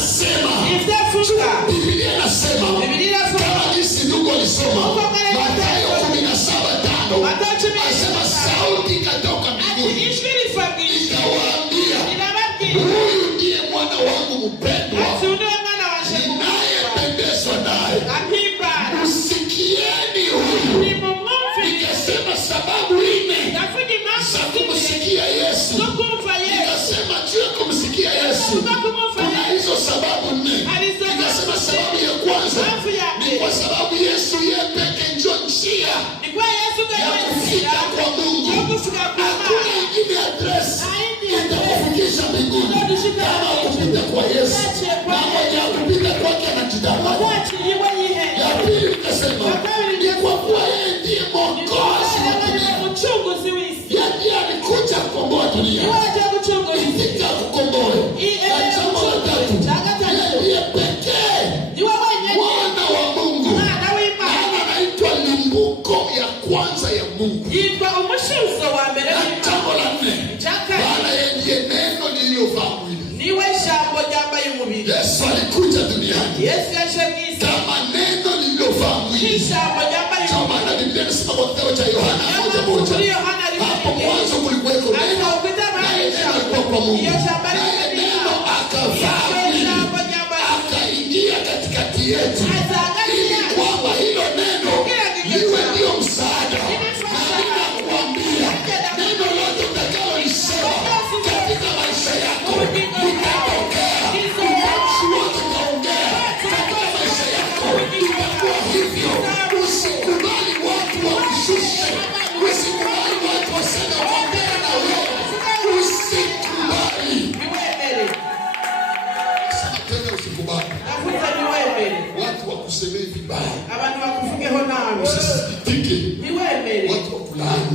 inasema, Biblia inasema, kama jinsi ndugu alisoma Mathayo 17:5, anasema sauti ikatoka mbinguni ikawaambia, huyu ndiye mwana wangu mpendwa ninayependezwa naye, msikieni huyu. Nikasema sababu 4 za kumsikia Yesu. Nikasema juu ya kumsikia Yesu kuna hizo sababu 4. Nikasema sababu ya kwanza ni kwa sababu Yesu yeye pekee ndio njia ya kufika kwa Mungu. Hakuna ingine address itakufikisha mbinguni kama kupita kwa Yesu. Na moja kupita kwake anajidanganya. Ya pili nikasema ni kwa kuwa yeye ndiye Mwokozi wa dunia. Yeye alikuja kukomboa dunia. Ifika kukomboa. Na jambo la tatu, yeye ndiye pekee mwana wa Mungu. Maana anaitwa limbuko ya kwanza ya Mungu. Na jambo la 4, maana yeye ndiye neno lililofaa mwili. Yesu alikuja duniani kama neno lililofaa mwili. Kwa maana Biblia inasema kwa kitabu cha Yohana 1:1, hapo mwanzo kulikuweko neno, naye neno alikuwa kwa Mungu, naye neno akavaa mwili akaingia katikati yetu, ili kwamba hilo neno liwe ndio msaada. Na ninakuambia neno lote utakalolisema katika maisha yako litatokea. Watu wote utaongea katika maisha yako itakuwa hivyo. Usikubali watu wakushushe, usikubali watu waseme waongea na wewe, usikubali. Sema tena, usikubali watu wakusemee vibaya, usisikitike watu wakulaani,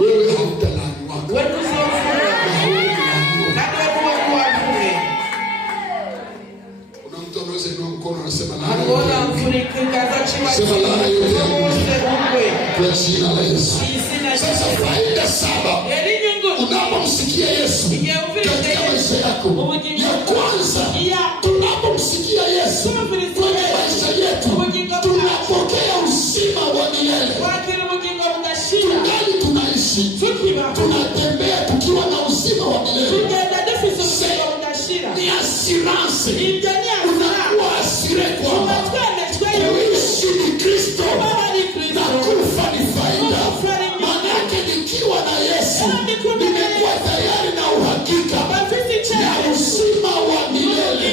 wewe hautalaani watu. Kuna mtu anaweza inua mkono anasema laana yote, sema laana yote kwa jina la Yesu. Sasa faida 7 unapomsikia Yesu katika maisha yako. Ya kwanza, tunapomsikia Yesu kwenye maisha yetu tunapokea uzima wa milele. Tungali tunaishi, tunatembea tukiwa na uzima wa milele. Ni assurance, unakuwa asire kwamba kuishi ni Kristo na kufa ni faida. Maana nikiwa na Yesu nimekuwa tayari na uhakika na uzima wa milele.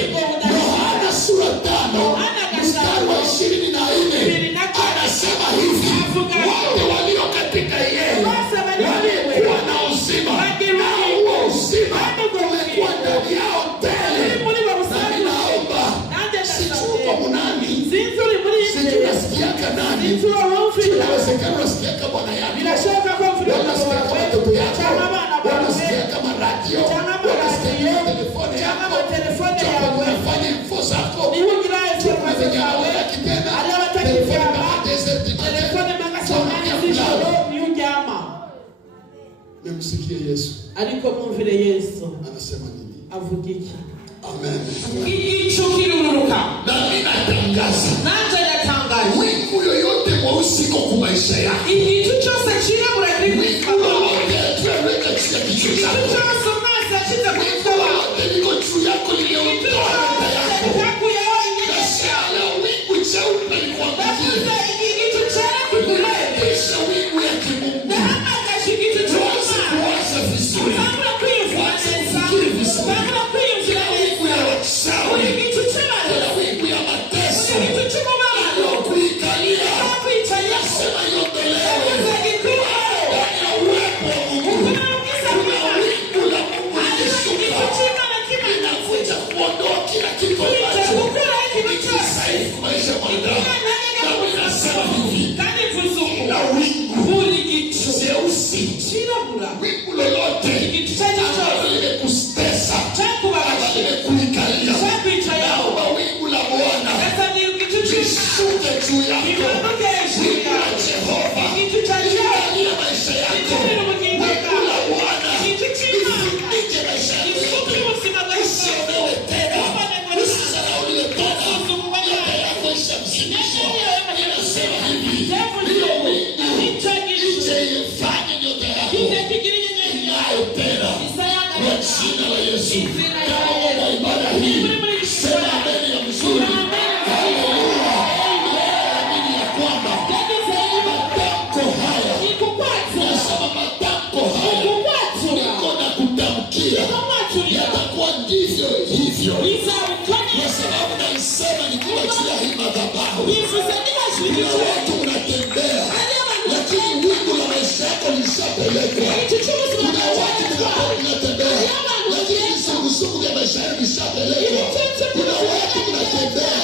Yohana sura 5 mstari wa 24 anasema hivi, wote walio katika yeye walikuwa na uzima, na huo uzima umekuwa ndani yao tele. Na ninaomba, sijui kwa nani, sijui nasikiaka nani, inawezekana nasikiaka bwana yako, wanasikiaka watoto yako, wanasikiaka maradio, wanasikiaka telefoni yako, unafanya info zako, unafanya wala kipenda telefoni kama desert memsikia Yesu. Alikomvile Yesu Anasema nini? Avugiki. Amen. Ichukiruruka. Na ninatangaza. Nanja yatangaza. Wingu yoyote mweusi kwa maisha yako. Ikitu chose chini mrekini. Wingu yoyote tuweka chini ya kichwa chako. Ikitu chose masa chita wingu yoyote liko juu yako liliotoa roho yako. Na shala wingu cheupe likuangalia. Ikitu cheupe kulegesha wingu ya kimungu. Tuanze kuwaza vizuri. Tuanze kufikiri vizuri. Kila wingu ya wachawi, kila wingu ya mateso iliyokuikalia, nasema iondolewe ndani ya uwepo wa Mungu. Kuna wingu la Yesu. Kama una ibada hii, sema amen ya mzuri. Haleluya. Naamini ya kwamba matamko haya, nasema matamko haya niko na kutamkia yatakuwa ndivyo hivyo, kwa sababu naisema nikiwa juu ya hii madhabahu. Kuna watu unatembea lakini wingu la maisha yako lishapelekwa. Kuna watu unatembea lakini sungusungu ya maisha yako lishapelekwa. Kuna watu unatembea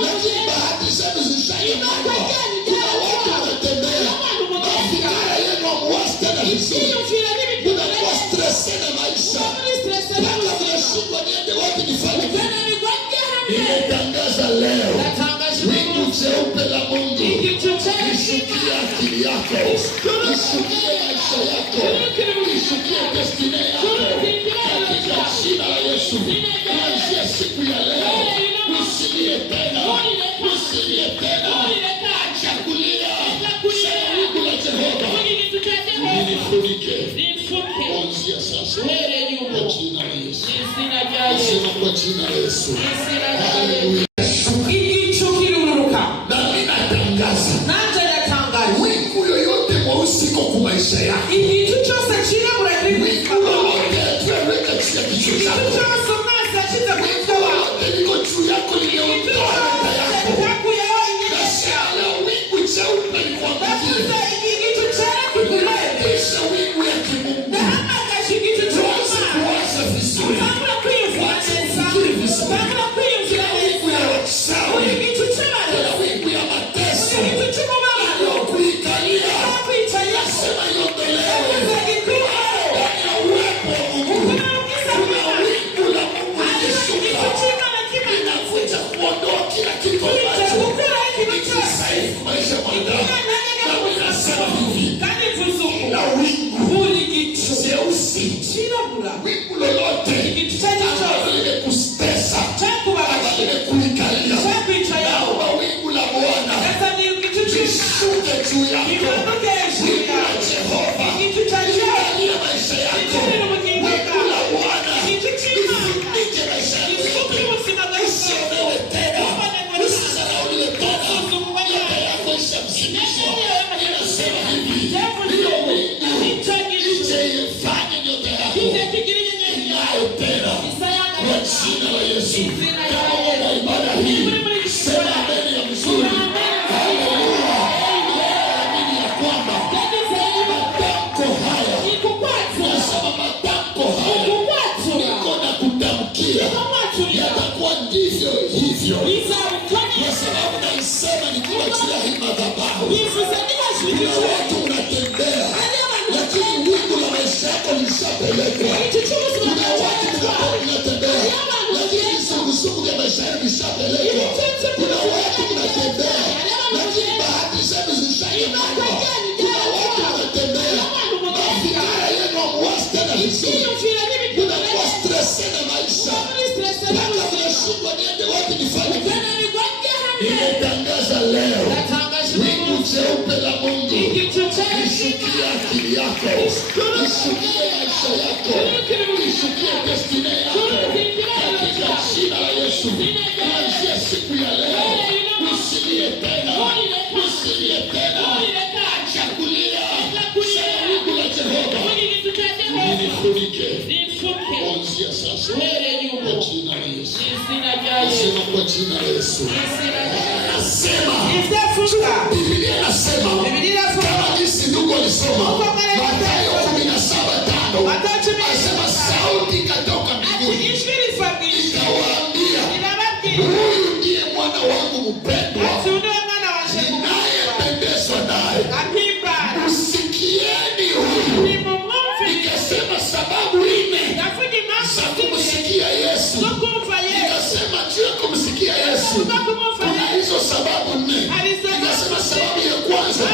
lakini bahati zenu zishanyang'anywa. Kuna watu unatembea mafikira yenu hamuwasitana vizuri, unakuwa stress na maisha mpaka mnashindwa niende wapi nifanye nini. Nimetangaza leo wingu jeupe la Mungu lishukie akili yako, lishukie maisha yako, lishukie destiny yako katika jina la Yesu. Kuanzia siku ya leo usilie tena, usilie tena. Chagulia sema wingu la Jehova linifunike kuanzia sasa kwa jina la Yesu. Sema kwa jina la Yesu. Haleluya. Wingu yoyote mweusi kwa maisha yako, wingu yoyote tuweka juu ya kichwa chako, wingu yoyote liko juu yako limeondoa rada yako, nasema wingu jeupe likuangalie, kisha wingu ya kimungu tuanze kuwaza vizuri, kufikiri vizuri. Kila wingu ya wachawi, kila wingu ya mateso iliyokuikalia, nasema iondolewe ndani ya uwepo wa Mungu. Kuna wingu la Mungu likishuka linakuja kuondoa kila kitu ambacho ni kisaifu maisha ya mwanadamu. Nami nasema hivi, na wingu jeusi, wingu lolote ambalo limekustesa, ambalo limekuikalia, naomba wingu la Bwana lishuke juu yako. Wingu la Jehova liangalie maisha yako. Wingu la Bwana lifunike maisha yako. Usionewe tena, usizarauliwe tena, nyota yako ishamsimishwa. Inasema hivi, hiyo wingu ije ifanye nyota yako ing'ae tena kwa jina la Yesu. Kama una ibada hii, sema amen ya mzuri. Haleluya. Naamini ya kwamba matamko haya, nasema matamko haya niko na kutamkia yatakuwa ndivyo hivyo, kwa sababu naisema nikiwa juu ya hii madhabahu. Kuna watu unatembea lakini wingu la maisha yako lishapelekwa. Kuna watu unatembea lakini sungusungu ya maisha yako lishapelekwa. Kuna watu unatembea lakini bahati zenu zishanyang'anywa. Kuna watu unatembea mafikira yenu hamuwasitana vizuri, unakuwa stress na maisha mpaka mnashindwa niende wapi nifanye nini. Nimetangaza leo wingu jeupe la Mungu lishukie akili yako, lishukie maisha yako, lishukie destiny yako katika jina la Yesu. Kuanzia siku ya leo usilie tena, usilie tena. Chagulia sema wingu la Jehova linifunike kuanzia sasa kwa jina la Yesu. Sema kwa jina la Yesu. Biblia inasema kama jinsi ndugu alisoma Mathayo 17:5, anasema sauti ikatoka mbinguni ikawaambia, huyu ndiye mwana wangu mpendwa ninayependezwa naye, msikieni huyu. Nikasema sababu 4 za kumsikia Yesu. Nikasema juu ya kumsikia Yesu kuna hizo sababu 4. Nikasema sababu ya kwanza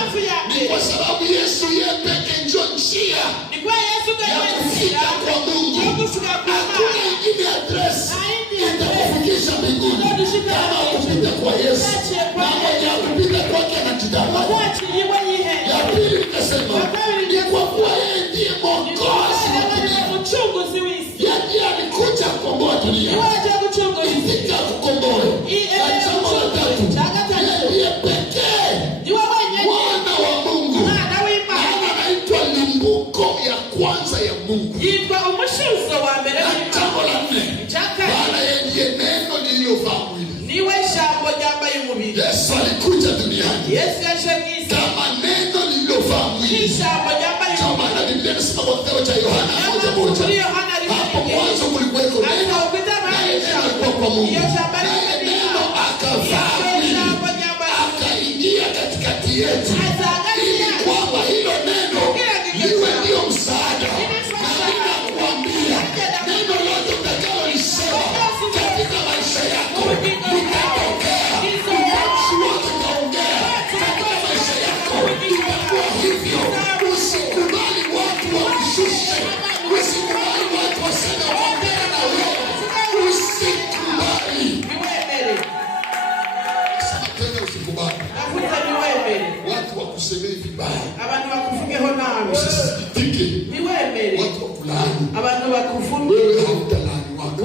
ni kwa sababu Yesu yeye pekee ndio njia ya kufika kwa Mungu. Hakuna ingine address itakufikisha mbinguni kama kupita kwa Yesu. Pamoja kupita kwake anatudanganya. Ya pili nikasema ni kwa kuwa yeye ndiye Mwokozi wa dunia. Yeye alikuja cha Yohana 1:1. Hapo mwanzo kulikuwa neno, naye neno alikuwa kwa Mungu, naye neno akavaa mwili akaingia katikati yetu, ili kwamba hilo neno liwe ndio msaada. Na ninakuambia neno lote utakalolisema katika maisha yako litatokea. Utamshi wote utaongea katika maisha yako, itakuwa hivyo. Usikubali watu wakushushe, usikubali watu waseme ongea na wewe, usikubali. Sema tena, usikubali watu wakusemee vibaya, usisikitike watu wakulaani. Wewe hautalaani watu,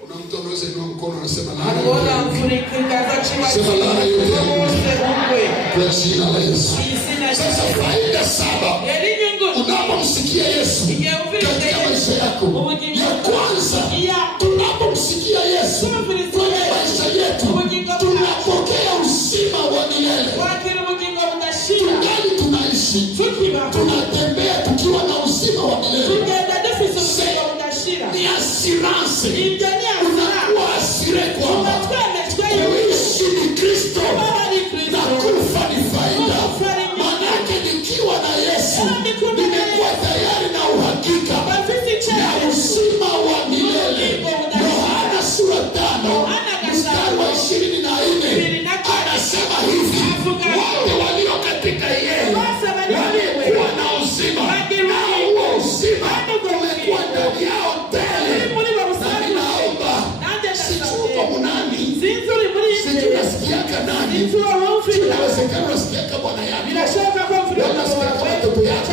kuna mtu anaweza inua mkono anasema sema laana yote kwa jina la Yesu. Sasa faida 7 unapomsikia Yesu katika maisha yako. Ya kwanza, tunapomsikia Yesu kwenye maisha yetu tunapokea uzima wa milele. Tungali tunaishi, tunatembea tukiwa na uzima wa milele. Ni assurance, unakuwa asire kwamba kuishi ni Kristo na kufa ni faida. Maana yake nikiwa na Yesu nimekuwa tayari na uhakika na uzima wa milele. Yohana sura 5 mstari wa 24 anasema hivi, wote walio katika yeye wamekuwa na uzima, na huo uzima umekuwa ndani yao tele. Na ninaomba, sijui kwa nani, sijui nasikiaka nani, inawezekana nasikiaka bwana yako, unasikiaka watoto yako,